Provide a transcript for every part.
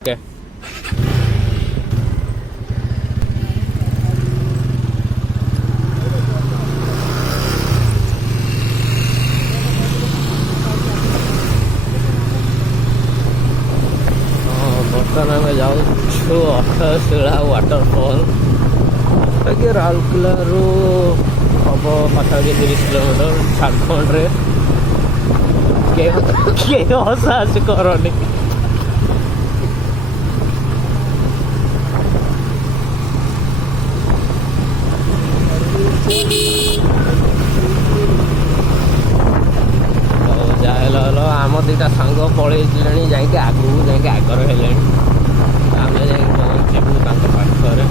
Okay. ବର୍ତ୍ତମାନ ଆମେ ଯାଉଛୁ ଅଠରଶିଳା ୱାଟରଫଲ୍ ବାକି ରାଉରକେଲାରୁ ହବ ପାଖାପାଖି 30 କିଲୋମିଟର ଝାଡ଼ଖଣ୍ଡରେ। କେହି ହସାହସି କରନି। ଆମ ଦୁଇଟା ସାଙ୍ଗ ପଳେଇଲେଣି, ଯାଇକି ଆଗକୁ ଯାଇକି ଆଗରେ ହେଲେଣି। ଆମେ ଯାଇକି ପହଞ୍ଚିବୁ ତାଙ୍କ ପାଖରେ।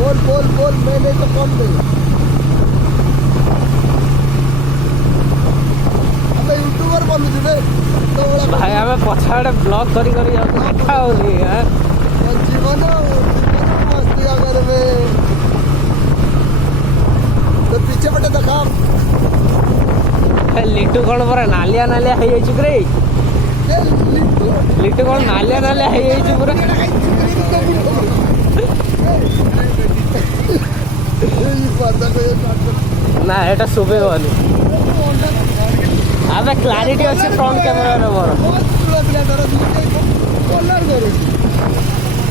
ଭାଇ ଆମେ ପଛଆଡ଼େ ବ୍ଲଗ୍ କରି କରି ଯାଉଛୁ, ଦେଖା ହଉନି। ପିଛେ ପଟେ ଦେଖ ଲିଟୁ କ'ଣ ପରା ନାଲିଆ ନାଲିଆ ହେଇଯାଇଛି ପୁରା। ଲିଟୁ କ'ଣ ନାଲିଆ ନାଲିଆ ହେଇଯାଇଛି ପୁରା। ନା ଏଇଟା ଶୁଭେଇବନି। ଆମେ କ୍ଲାରିଟି ଅଛି ଫ୍ରଣ୍ଟ କ୍ୟାମେରାରେ ମୋର।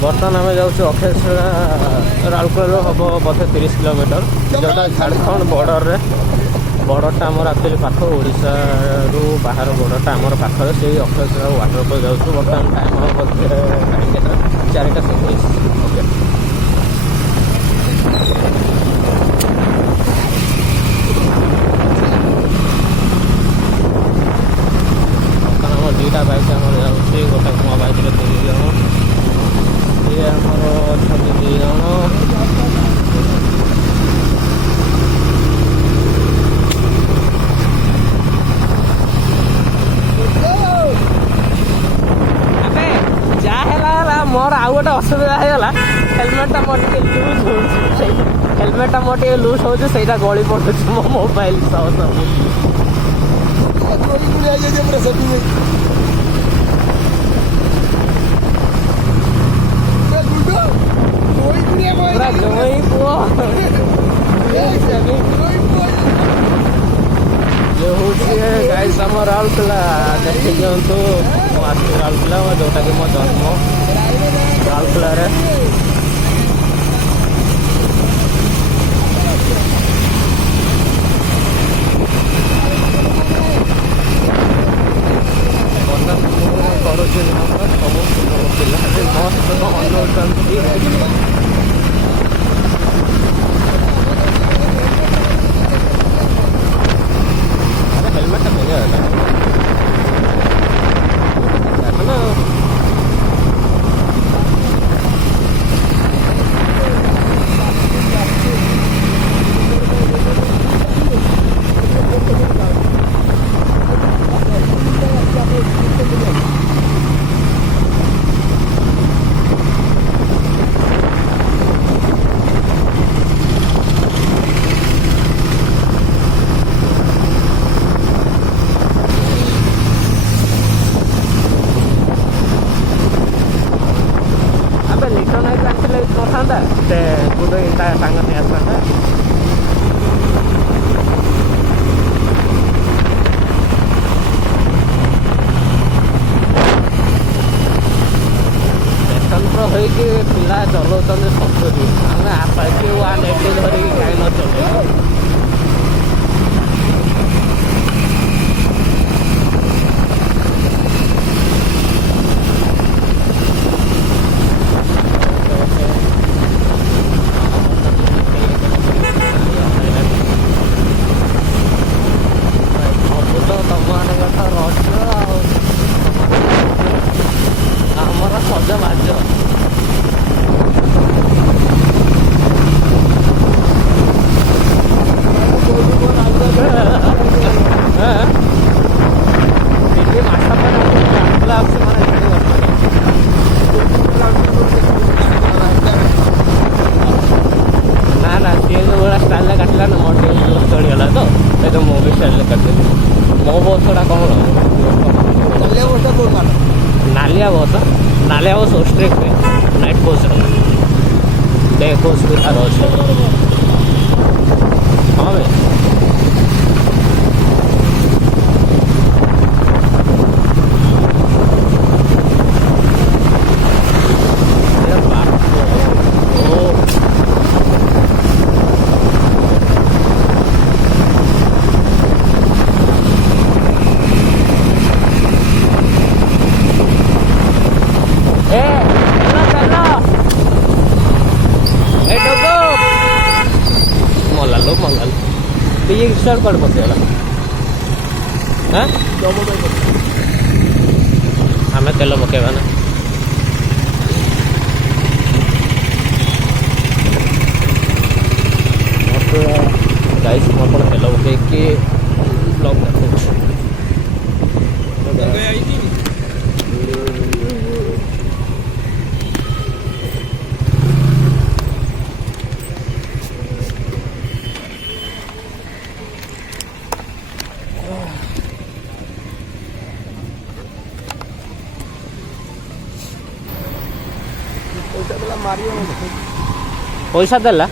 ବର୍ତ୍ତମାନ ଆମେ ଯାଉଛୁ ଅକ୍ଷୟଶିଳା। ରାଉରକେଲାରୁ ହେବ ବୋଧେ 30 କିଲୋମିଟର, ଯେଉଁଟା ଝାଡ଼ଖଣ୍ଡ ବର୍ଡ଼ରରେ। ବର୍ଡ଼ରଟା ଆମର ଆକ୍ଚୁଆଲି ପାଖ, ଓଡ଼ିଶାରୁ ବାହାର ବର୍ଡ଼ରଟା ଆମର ପାଖରେ। ସେଇ ଅକ୍ଷୟଶିଳା ୱାଟରଫଲ୍ ଯାଉଛୁ। ବର୍ତ୍ତମାନ ଟାଇମ୍ ହେବ ବୋଧେ 4:27। ଓକେ, ବର୍ତ୍ତମାନ ଆମର ଦୁଇଟା ବାଇକ୍ ଆମର ଯାଉଛି। ଗୋଟେ ମୋ ବାଇକ୍ରେ 3 ଜଣ, ଇଏ ଆମର ଅଛନ୍ତି 2 ଜଣ। ମୋର ଆଉ ଗୋଟେ ଅସୁବିଧା ହେଇଗଲା, ହେଲମେଟଟା ମୋର ଟିକେ ଲୁଜ୍ ହେଉଛି। ହେଲମେଟଟା ମୋର ଟିକେ ଲୁଜ୍ ହେଉଛି, ସେଇଟା ଗଳି ପଡ଼ୁଛି ମୋ ମୋବାଇଲ ସହ ସବୁ। ପୁରା ଜମି ପୁଅ ଇଏ ହେଉଛି ଗାଇସ୍ ଆମ ରାଉରକେଲା। ଦେଖି ଦିଅନ୍ତୁ, ମୁଁ ଆସିଛି ରାଉରକେଲା, ଯେଉଁଟାକି ମୋ ଜନ୍ମ ରାଉରକେଲାରେ। କରୁଛି ସବୁ ପିଲା ମସ୍ତ ଅନଉଛନ୍ତି। ହେଲମେଟଟା ପିନ୍ଧିବା କଥା sangat niat banget. Desan pro ହେଇକି ପିଲା ଚଲଉଛନ୍ତି 70, ଆମେ ଆପାଚି 180 ଧରିକି କାଇଁ ନ ଚଲେଇବୁ। नालिया बहुत नालिया वो सोच रहे ଏକ ସୁବିଧାର ଅଛି। ହଁ ଭାଇ ये स्टार्ट कर पकेगा हाँ हमें तेल पकेगा ना गाइस मैं तेल पकईकि ब्लॉग देखो पैसा देला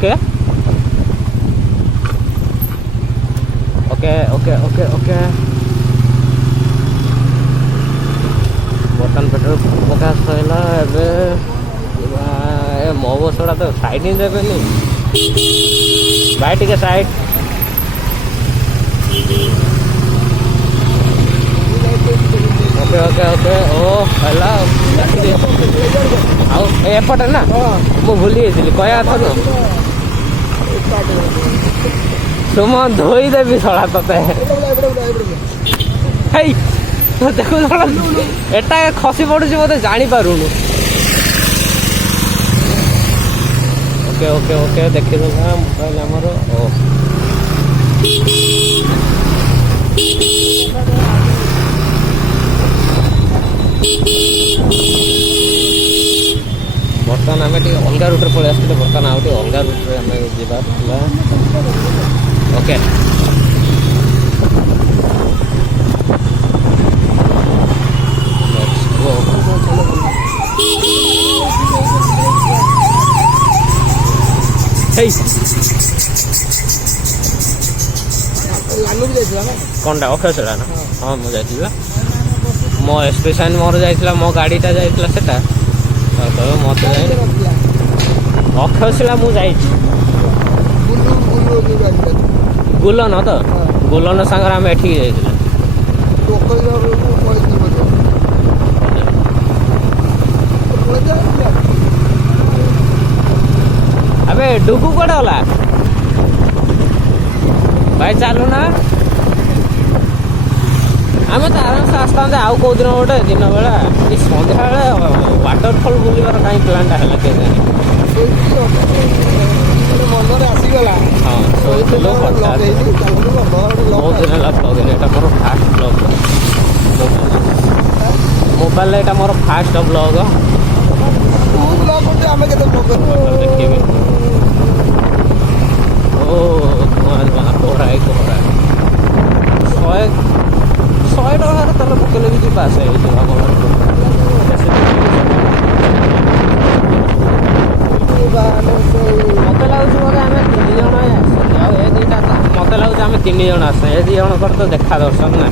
के ओके ओके ओके ओके बर्तन पेट्रोल पका सैला मो बसड़ा तो साइड ही देवे भाई टे साइड ओके ओके ओके ओ है एपटे ना मु भूली जाइली कया थर तुम धोईदेवी सड़ा ते देखो एटा खसी पड़ुची मत जापारूनु ओके ओके ओके देखीदेला मोबाइल आमर ओ बर्तमान आम अलग रूट पलि आस बर्तमान आउ अलग रूट आम जावा ओके कौन अक्षय सेटा ना हाँ मुझे मो स्पेशन मोर जाइला मो गाड़ीटा जाइला सेटा तो मत अक्षय शिला मुझे गुलन तो गुलन सांगे आम एठिक जाइला अबे डुगु कड़े गला भाई चलू ना आम तो आराम से आसता आउ कौ दिन गोटे दिन बेला सन्ध्या बेले वाटरफल बुलवार कहीं प्लांटा है हाँ बहुत दिन है ब्लग यहाँ मोर फास्ट ब्लग मोबाइल यहाँ मोर फास्ट ब्लग देखिए कोहरा कोहरा 100 टकर तेल पकड़े भी जी पास मत लगुच आम 3 जन मत लगुच आम 3 जन आस 2 जन तो देखा दर्शन ना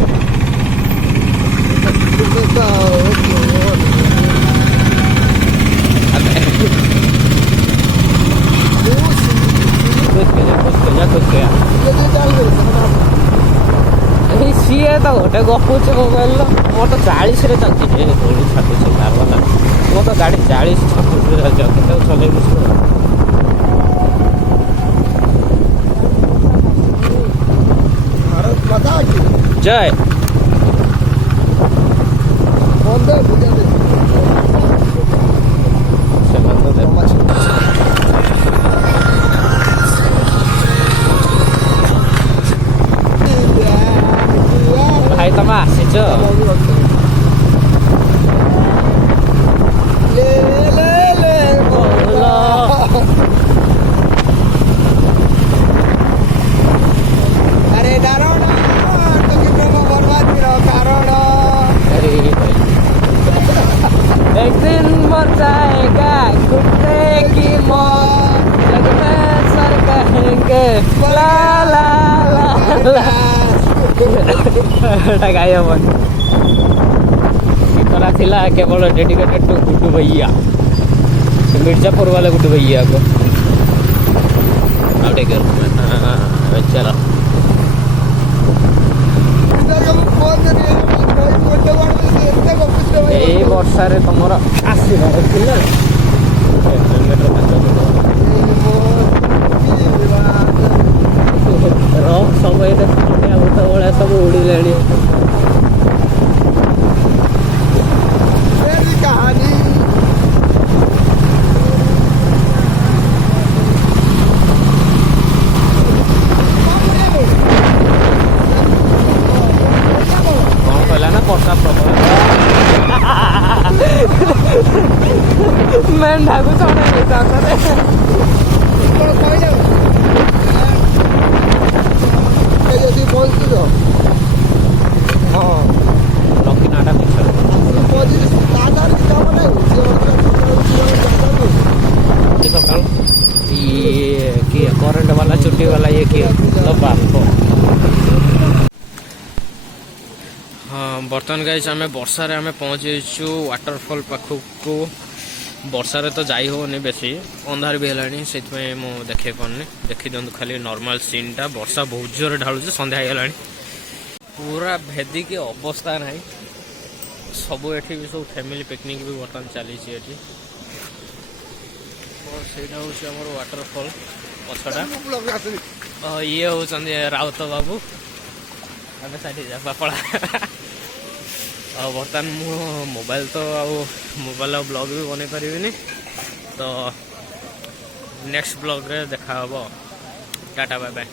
सीए तो गोटे गपुचे मोबाइल मोर तो 40 चलती गोली छापी मारवा मो तो गाड़ी 40 चल जय भाई तुम आसीच आएगा कुत्ते की मौत जग में सर कहेंगे ला ला ला ला एटा गाय हम गीतटा थिला केवल डेडिकेटेड टू गुड्डू भैया मिर्जापुर वाले गुड्डू भैया को अब देखो चलो এই বর্ষারে তোমার আসিবার ছিল ସବୁ ଏଇଟା ଛୋଟିଆ ବୁଟ ଭଳିଆ ସବୁ ଉଡ଼ିଲାଣି କଣ କହିଲା ନା ବର୍ଷା ପ୍ରବଳ ମେଣ୍ଢାକୁ ଚଢ଼େଇ ତାପରେ ହଁ ଲକିନାଟା ମିଛରେ ସକାଳୁ ଇଏ କିଏ କରେଣ୍ଟ ବାଲା ଚୁଟି ବାଲା ଇଏ କିଏ ବାପ ହଁ ବର୍ତ୍ତମାନ ଗାଇସ୍ ଆମେ ବର୍ଷାରେ ଆମେ ପହଞ୍ଚିଛୁ ୱାଟରଫଲ୍ ପାଖକୁ ବର୍ଷାରେ ତ ଯାଇ ହେଉନି ବେଶୀ ଅନ୍ଧାର ବି ହେଲାଣି ସେଥିପାଇଁ ମୁଁ ଦେଖେଇ ପାରୁନି ଦେଖିଦିଅନ୍ତୁ ଖାଲି ନର୍ମାଲ ସିନ୍ଟା ବର୍ଷା ବହୁତ ଜୋରରେ ଢାଳୁଛି ସନ୍ଧ୍ୟା ହେଇଗଲାଣି ପୁରା ଭେଦିକି ଅବସ୍ଥା ନାହିଁ ସବୁ ଏଠି ବି ସବୁ ଫ୍ୟାମିଲି ପିକନିକ୍ ବି ବର୍ତ୍ତମାନ ଚାଲିଛି ଏଠି ସେଇଟା ହେଉଛି ଆମର ୱାଟରଫଲ୍ ପଛଟା ଇଏ ହେଉଛନ୍ତି ରାଉତ ବାବୁ ଆମେ ସାଠି ବାପଳା ଆଉ ବର୍ତ୍ତମାନ ମୁଁ ମୋବାଇଲ ଆଉ ବ୍ଲଗ୍ ବି ବନେଇ ପାରିବିନି ତ ନେକ୍ସଟ ବ୍ଲଗ୍ରେ ଦେଖା ହେବ ଟାଟା ବାଏ ବାଏ।